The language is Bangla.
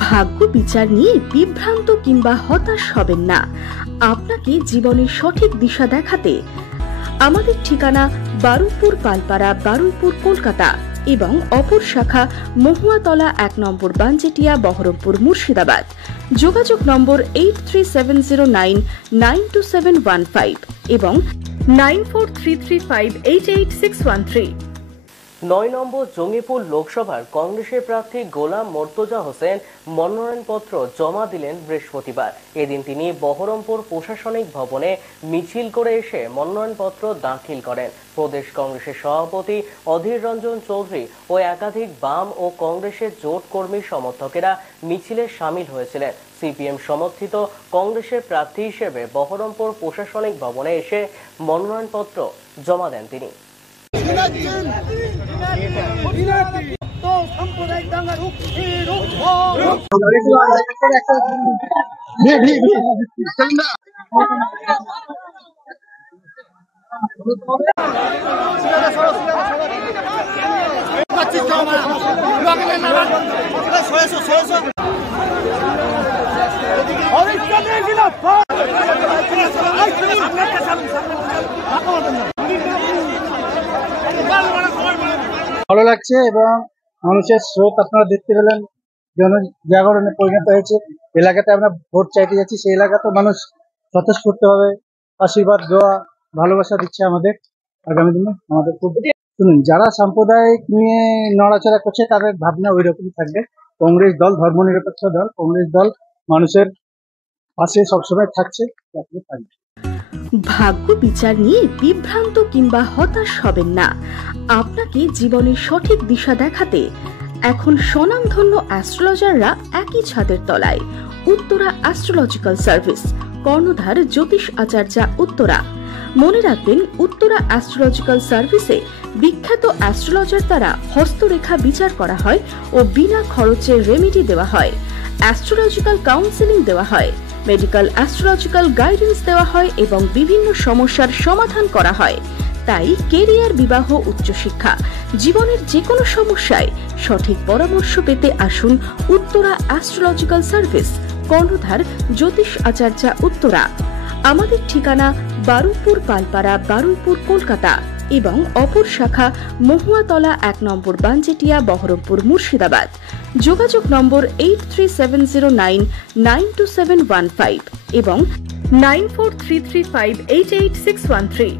ভাগ্য বিচার নিয়ে বিভ্রান্ত কিংবা হতাশ হবেন না। আপনাকে জীবনের সঠিক দিশা দেখাতে আমাদের ঠিকানা বারুইপুর পালপাড়া, বারুইপুর, কলকাতা এবং অপর শাখা মহুয়াতলা 1 নম্বর বানজেটিয়া, বহরমপুর, মুর্শিদাবাদ। যোগাযোগ নম্বর 8370992715 এবং 9433588613। 9 নম্বর জঙ্গিপুর লোকসভার কংগ্রেসের প্রার্থী গোলাম মোর্তজা হোসেন মনোনয়নপত্র জমা দিলেন বৃহস্পতিবার। এদিন তিনি বহরমপুর প্রশাসনিক ভবনে মিছিল করে এসে মনোনয়নপত্র দাখিল করেন। প্রদেশ কংগ্রেসের সভাপতি অধীর রঞ্জন চৌধুরী ও একাধিক বাম ও কংগ্রেসের জোট কর্মী সমর্থকেরা মিছিলে সামিল হয়েছিলেন। সিপিএম সমর্থিত কংগ্রেসের প্রার্থী হিসেবে বহরমপুর প্রশাসনিক ভবনে এসে মনোনয়নপত্র জমা দেন তিনি। ভালো লাগছে এবং মানুষের স্রোত আপনারা দেখতে পেলেন, জনজাগরণে পরিণত হয়েছে। এলাকাতে আমরা ভোট চাইতে যাচ্ছি, সেই এলাকাতে মানুষ স্বতঃস্ফূর্তভাবে আশীর্বাদ, দোয়া, ভালোবাসা দিচ্ছে আমাদের। আগামী দিনে আমাদের খুব শুনুন, যারা সাম্প্রদায়িক নিয়ে নড়াচড়া করছে তাদের ভাবনা ওই রকমই থাকবে। কংগ্রেস দল ধর্মনিরপেক্ষ দল, কংগ্রেস দল মানুষের পাশে সবসময় থাকছে, থাকবে। ভাগ্য বিচার নিয়ে বিভ্রান্ত কিংবা হতাশ হবেন না। আপনাকে জীবনের সঠিক দিশা দেখাতে এখন স্বনামধন্য অ্যাস্ট্রোলজাররা একই ছাদের তলায়। উত্তরা অ্যাস্ট্রোলজিক্যাল সার্ভিস, কর্ণধার জ্যোতিষ আচার্য, উত্তরা। মনে রাখবেন, উত্তরা অ্যাস্ট্রোলজিক্যাল সার্ভিসে বিখ্যাত অ্যাস্ট্রোলজার দ্বারা হস্তরেখা বিচার করা হয় ও বিনা খরচে রেমেডি দেওয়া হয়। অ্যাস্ট্রোলজিক্যাল কাউন্সেলিং দেওয়া হয়, মেডিকেল অ্যাস্ট্রোলজিক্যাল গাইডেন্স দেওয়া হয় এবং বিভিন্ন সমস্যার সমাধান করা হয়। তাই কেরিয়ার, বিবাহ, উচ্চশিক্ষা, জীবনের যে কোনো সমস্যায় সঠিক পরামর্শ পেতে আসুন উত্তরা অ্যাস্ট্রোলজিক্যাল সার্ভিস, কর্ণধার জ্যোতিষ আচার্য, উত্তরা। আমাদের ঠিকানা বারুইপুর পালপাড়া, বারুইপুর, কলকাতা এবং অপর শাখা মহুয়াতলা 1 নম্বর বানজেটিয়া, বহরমপুর, মুর্শিদাবাদ। যোগাযোগ নম্বর 8370992715 এবং 9433588613।